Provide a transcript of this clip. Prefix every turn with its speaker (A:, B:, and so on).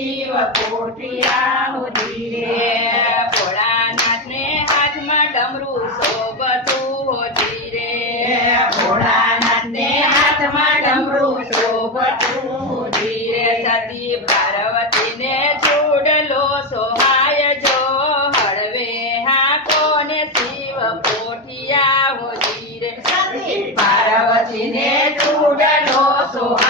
A: શિવ કોટિયાહુરીએ ભોળાનાથને હાથમાં ડમરું શોભતું રે ભોળાનાથને હાથમાં ડમરું શોભતું રે. સતી પાર્વતીને છોડલો સોહાય જો હળવે હા કોને શિવ કોટિયા હોતી રે સતી પાર્વતીને છોડલો સોહાય